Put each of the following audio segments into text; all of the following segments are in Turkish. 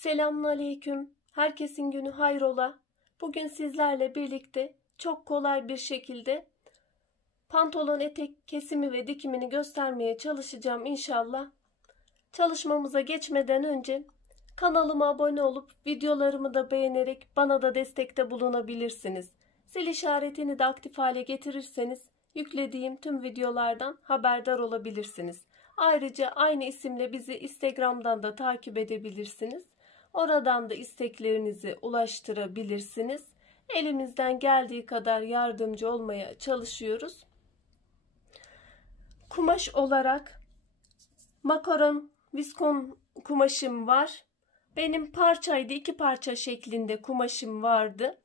Selamünaleyküm. Herkesin günü hayrola. Bugün sizlerle birlikte çok kolay bir şekilde pantolon etek kesimi ve dikimini göstermeye çalışacağım inşallah. Çalışmamıza geçmeden önce kanalıma abone olup videolarımı da beğenerek bana da destekte bulunabilirsiniz. Zil işaretini de aktif hale getirirseniz yüklediğim tüm videolardan haberdar olabilirsiniz. Ayrıca aynı isimle bizi Instagram'dan da takip edebilirsiniz. Oradan da isteklerinizi ulaştırabilirsiniz. Elimizden geldiği kadar yardımcı olmaya çalışıyoruz. Kumaş olarak makaron viskon kumaşım var. Benim parçaydı, 2 parça şeklinde kumaşım vardı.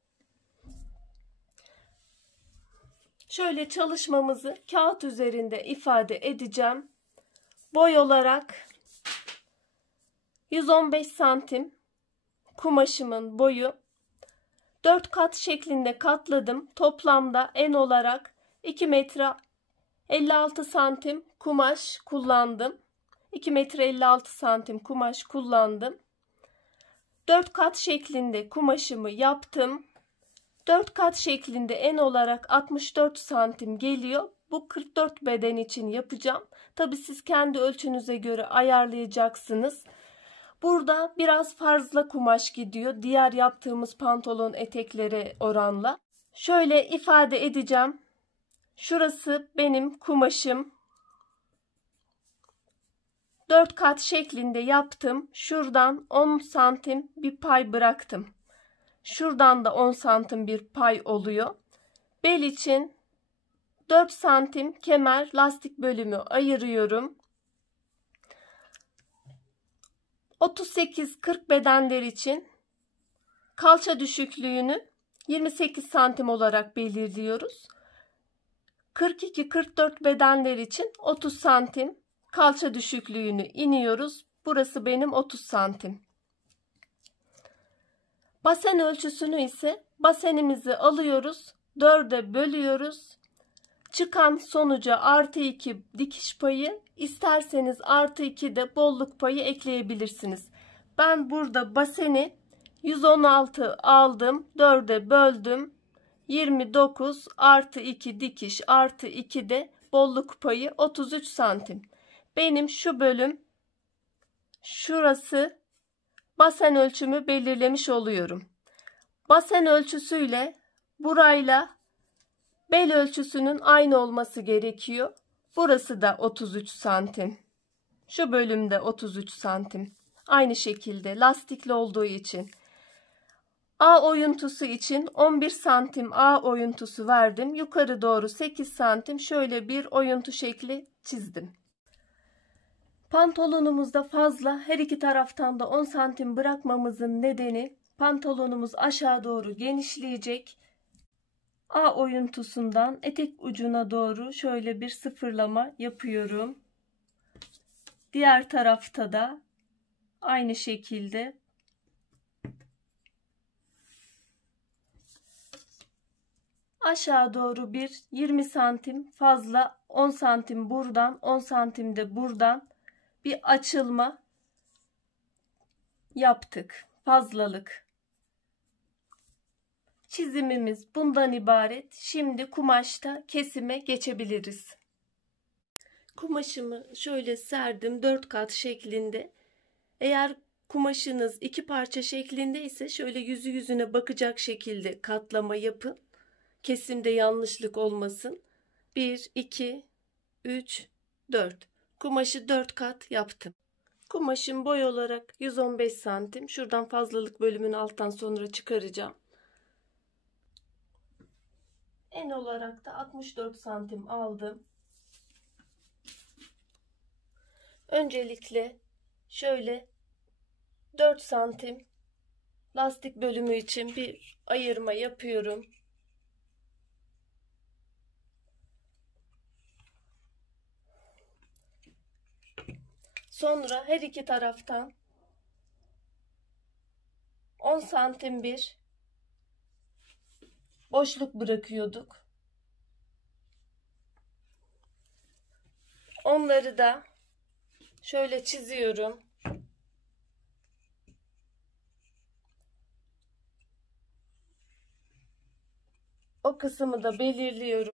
Şöyle çalışmamızı kağıt üzerinde ifade edeceğim. Boy olarak 115 santim kumaşımın boyu. 4 kat şeklinde katladım. Toplamda en olarak 2 metre 56 santim kumaş kullandım. 2 metre 56 santim kumaş kullandım. 4 kat şeklinde kumaşımı yaptım. 4 kat şeklinde en olarak 64 santim geliyor. Bu 44 beden için yapacağım. Tabi siz kendi ölçünüze göre ayarlayacaksınız. Burada biraz fazla kumaş gidiyor diğer yaptığımız pantolon eteklere oranla. Şöyle ifade edeceğim. Şurası benim kumaşım. 4 kat şeklinde yaptım. Şuradan 10 santim bir pay bıraktım. Şuradan da 10 santim bir pay oluyor. Bel için 4 santim kemer lastik bölümü ayırıyorum. 38-40 bedenler için kalça düşüklüğünü 28 santim olarak belirliyoruz. 42-44 bedenler için 30 santim kalça düşüklüğünü iniyoruz. Burası benim 30 santim. Basen ölçüsünü ise basenimizi alıyoruz. 4'e bölüyoruz. Çıkan sonuca artı 2 dikiş payı, isterseniz artı 2 de bolluk payı ekleyebilirsiniz. Ben burada baseni 116 aldım. 4'e böldüm. 29 artı 2 dikiş artı 2 de bolluk payı 33 santim. Benim şu bölüm şurası basen ölçümü belirlemiş oluyorum. Basen ölçüsüyle burayla bel ölçüsünün aynı olması gerekiyor. Burası da 33 santim. Şu bölümde 33 santim. Aynı şekilde lastikli olduğu için. A oyuntusu için 11 santim A oyuntusu verdim. Yukarı doğru 8 santim şöyle bir oyuntu şekli çizdim. Pantolonumuzda fazla, her iki taraftan da 10 santim bırakmamızın nedeni pantolonumuz aşağı doğru genişleyecek. A oyuntusundan etek ucuna doğru şöyle bir sıfırlama yapıyorum. Diğer tarafta da aynı şekilde aşağı doğru bir 20 santim fazla, 10 santim buradan, 10 santim de buradan bir açılma yaptık. Fazlalık. Çizimimiz bundan ibaret. Şimdi kumaşta kesime geçebiliriz. Kumaşımı şöyle serdim 4 kat şeklinde. Eğer kumaşınız 2 parça şeklinde ise şöyle yüzü yüzüne bakacak şekilde katlama yapın. Kesimde yanlışlık olmasın. 1, 2, 3, 4. Kumaşı 4 kat yaptım. Kumaşın boy olarak 115 santim. Şuradan fazlalık bölümünü alttan sonra çıkaracağım. En olarak da 64 santim aldım. Öncelikle şöyle 4 santim lastik bölümü için bir ayırma yapıyorum. Sonra her iki taraftan 10 santim bir boşluk bırakıyorduk. Onları da şöyle çiziyorum. O kısmı da belirliyorum.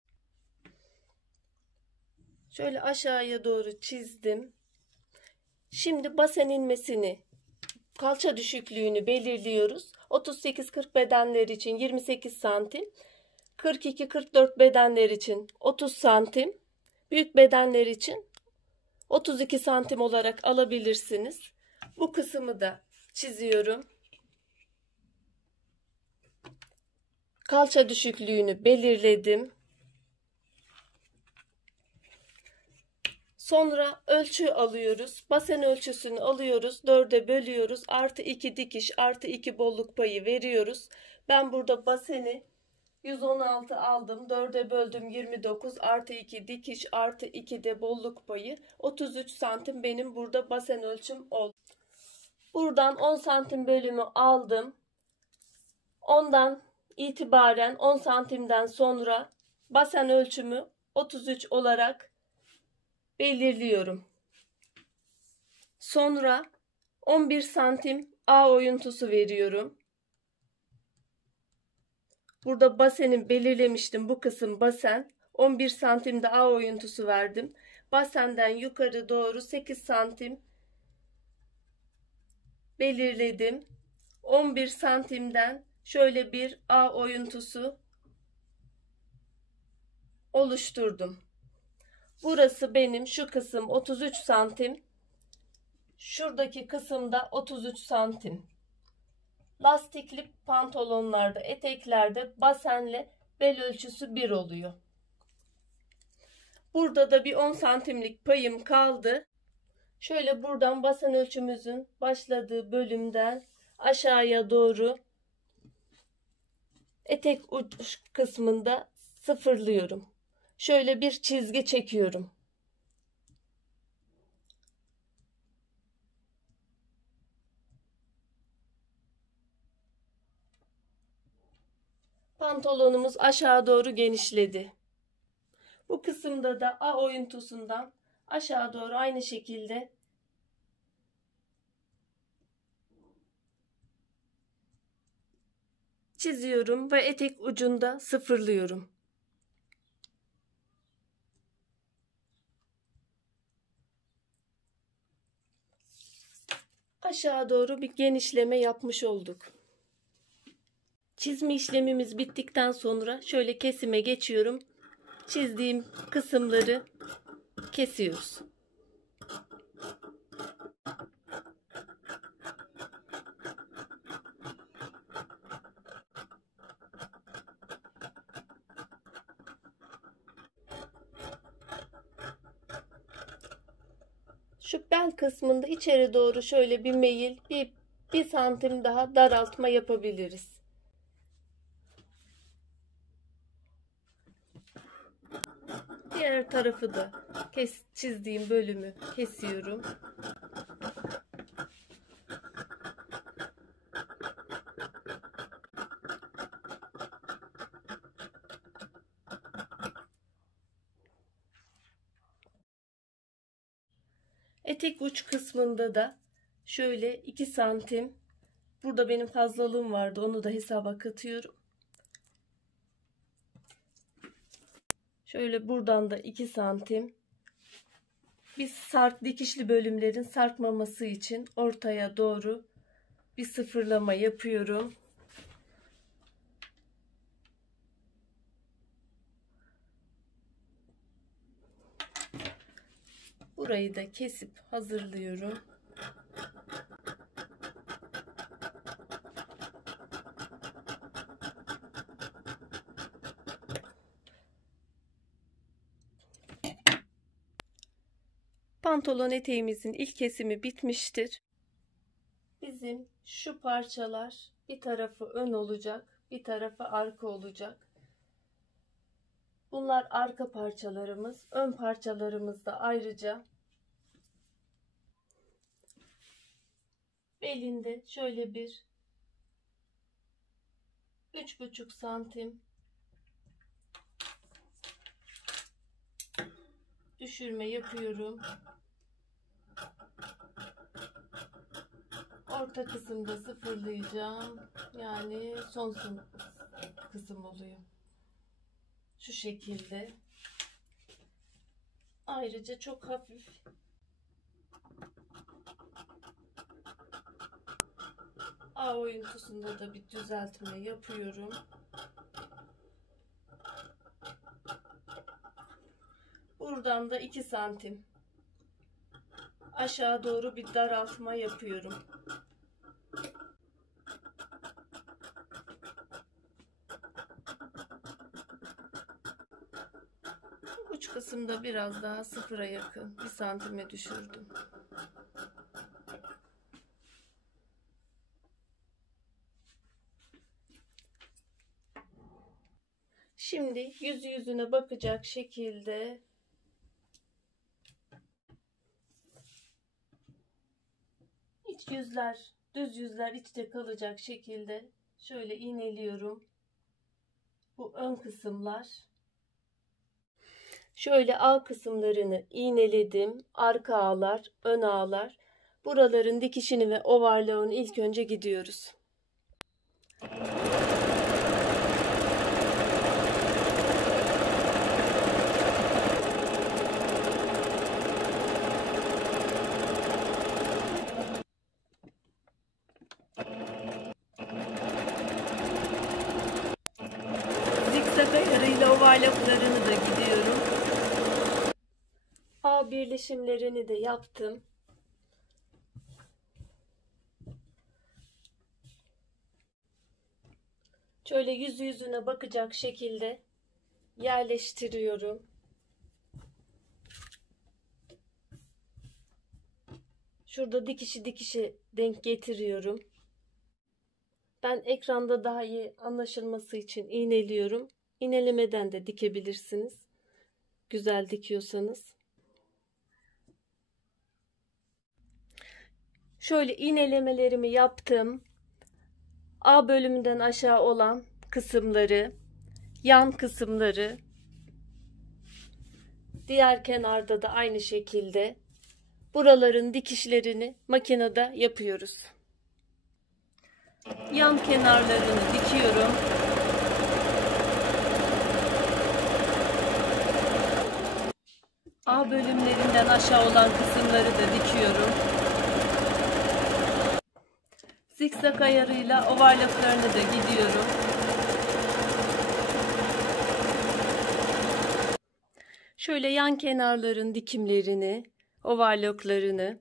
Şöyle aşağıya doğru çizdim. Şimdi basen inmesini, kalça düşüklüğünü belirliyoruz. 38-40 bedenler için 28 santim. 42-44 bedenler için 30 santim. Büyük bedenler için 32 santim olarak alabilirsiniz. Bu kısmı da çiziyorum. Kalça düşüklüğünü belirledim. Sonra ölçü alıyoruz. Basen ölçüsünü alıyoruz. 4'e bölüyoruz. Artı 2 dikiş artı 2 bolluk payı veriyoruz. Ben burada baseni 116 aldım. 4'e böldüm 29 artı 2 dikiş artı 2 de bolluk payı. 33 santim benim burada basen ölçüm oldu. Buradan 10 santim bölümü aldım. Ondan itibaren 10 santimden sonra basen ölçümü 33 olarak belirliyorum. Sonra 11 santim A oyuntusu veriyorum. Burada baseni belirlemiştim. Bu kısım basen. 11 santimde A oyuntusu verdim. Basenden yukarı doğru 8 santim belirledim. 11 santimden şöyle bir A oyuntusu oluşturdum. Burası benim şu kısım 33 santim. Şuradaki kısımda 33 santim. Lastikli pantolonlarda, eteklerde basenle bel ölçüsü 1 oluyor. Burada da bir 10 santimlik payım kaldı. Şöyle buradan basen ölçümüzün başladığı bölümden aşağıya doğru etek uç kısmında sıfırlıyorum. Şöyle bir çizgi çekiyorum. Pantolonumuz aşağı doğru genişledi. Bu kısımda da A oyuntusundan aşağı doğru aynı şekilde çiziyorum ve etek ucunda sıfırlıyorum. Aşağı doğru bir genişleme yapmış olduk. Çizme işlemimiz bittikten sonra şöyle kesime geçiyorum. Çizdiğim kısımları kesiyoruz. Şu bel kısmında içeri doğru şöyle bir meyil, bir santim daha daraltma yapabiliriz. Diğer tarafı da çizdiğim bölümü kesiyorum. Etek uç kısmında da şöyle 2 santim. Burada benim fazlalığım vardı. Onu da hesaba katıyorum. Şöyle buradan da 2 santim. Biz dikişli bölümlerin sarkmaması için ortaya doğru bir sıfırlama yapıyorum. Burayı da kesip hazırlıyorum. Pantolon eteğimizin ilk kesimi bitmiştir. Bizim şu parçalar bir tarafı ön olacak, bir tarafı arka olacak. Bunlar arka parçalarımız. Ön parçalarımız da ayrıca belinde şöyle bir 3,5 santim düşürme yapıyorum. Orta kısımda sıfırlayacağım. Yani son kısım oluyor. Şu şekilde. Ayrıca çok hafif ağ oyuntusunda da bir düzeltme yapıyorum. Buradan da 2 santim aşağı doğru bir daraltma yapıyorum. Uç kısımda biraz daha sıfıra yakın 1 santime düşürdüm. Şimdi yüzüne bakacak şekilde iç yüzler, düz yüzler içte kalacak şekilde şöyle iğneliyorum. Bu ön kısımlar. Şöyle ağ kısımlarını iğneledim. Arka ağlar, ön ağlar. Buraların dikişini ve ovarlığını ilk önce gidiyoruz. Zikzak ayarıyla ovarlaklarını da gidiyorum. Ağ birleşimlerini de yaptım. Şöyle yüzüne bakacak şekilde yerleştiriyorum. Şurada dikişi denk getiriyorum. Ben ekranda daha iyi anlaşılması için iğneliyorum. İğnelemeden de dikebilirsiniz. Güzel dikiyorsanız. Şöyle iğnelemelerimi yaptım. A bölümünden aşağı olan kısımları, yan kısımları, diğer kenarda da aynı şekilde buraların dikişlerini makinede yapıyoruz. Yan kenarlarını dikiyorum. A bölümlerinden aşağı olan kısımları da dikiyorum. Zikzak ayarıyla ovarlaklarını da gidiyorum. Şöyle yan kenarların dikimlerini, ovarlaklarını,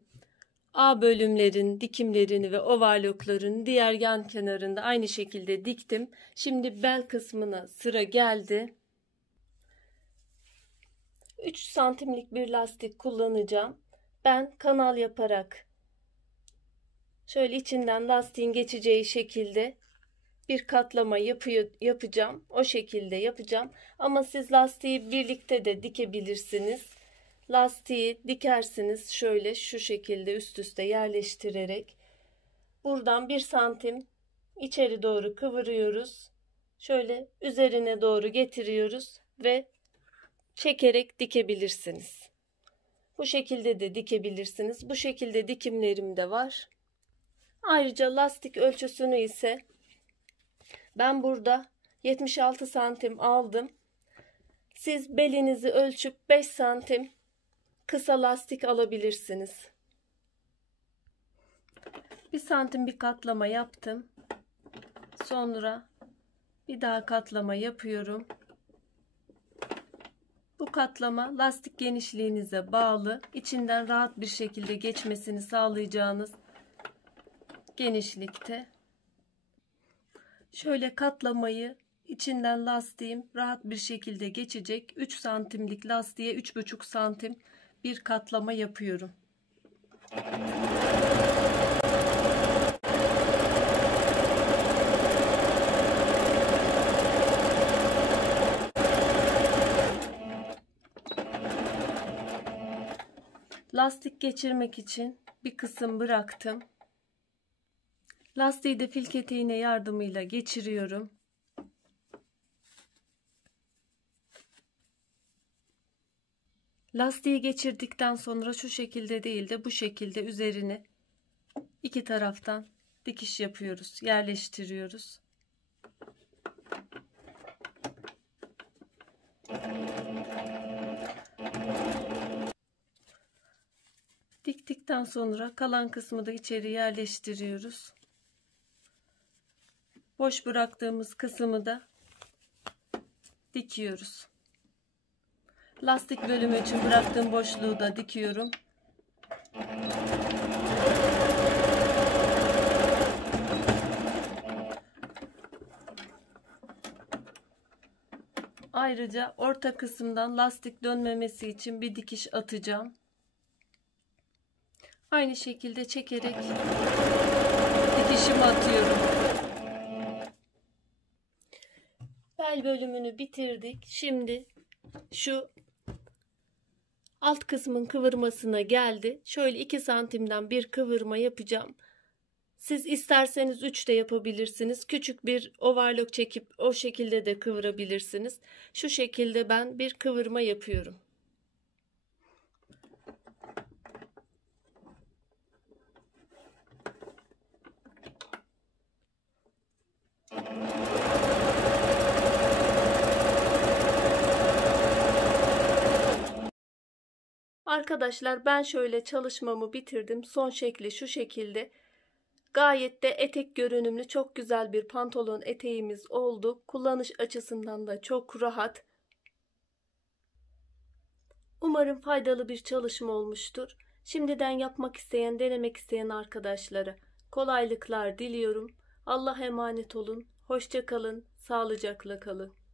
A bölümlerin dikimlerini ve ovarlaklarını diğer yan kenarında aynı şekilde diktim. Şimdi bel kısmına sıra geldi. 3 santimlik bir lastik kullanacağım. Ben kanal yaparak şöyle içinden lastiğin geçeceği şekilde bir katlama yapacağım. O şekilde yapacağım. Ama siz lastiği birlikte de dikebilirsiniz. Lastiği dikersiniz şöyle şu şekilde üst üste yerleştirerek. Buradan 1 santim içeri doğru kıvırıyoruz. Şöyle üzerine doğru getiriyoruz ve çekerek dikebilirsiniz. Bu şekilde de dikebilirsiniz. Bu şekilde dikimlerim de var. Ayrıca lastik ölçüsünü ise ben burada 76 santim aldım. Siz belinizi ölçüp 5 santim kısa lastik alabilirsiniz. 1 santim bir katlama yaptım. Sonra bir daha katlama yapıyorum. Bu katlama lastik genişliğinize bağlı. İçinden rahat bir şekilde geçmesini sağlayacağınız genişlikte. Şöyle katlamayı içinden lastiğim rahat bir şekilde geçecek. 3 santimlik lastiğe 3,5 santim bir katlama yapıyorum. Lastik geçirmek için bir kısım bıraktım. Lastiği de filket iğne yardımıyla geçiriyorum. Lastiği geçirdikten sonra şu şekilde değil de bu şekilde üzerine iki taraftan dikiş yapıyoruz, yerleştiriyoruz. Diktikten sonra kalan kısmı da içeri yerleştiriyoruz. Boş bıraktığımız kısmı da dikiyoruz. Lastik bölümü için bıraktığım boşluğu da dikiyorum. Ayrıca orta kısımdan lastik dönmemesi için bir dikiş atacağım. Aynı şekilde çekerek dikişimi atıyorum. Bel bölümünü bitirdik. Şimdi şu alt kısmın kıvırmasına geldi. Şöyle 2 santimden bir kıvırma yapacağım. Siz isterseniz 3 de yapabilirsiniz. Küçük bir overlock çekip o şekilde de kıvırabilirsiniz. Şu şekilde ben bir kıvırma yapıyorum. Arkadaşlar ben şöyle çalışmamı bitirdim. Son şekli şu şekilde. Gayet de etek görünümlü çok güzel bir pantolon eteğimiz oldu. Kullanış açısından da çok rahat. Umarım faydalı bir çalışma olmuştur. Şimdiden yapmak isteyen, denemek isteyen arkadaşlara kolaylıklar diliyorum. Allah'a emanet olun. Hoşça kalın, sağlıcakla kalın.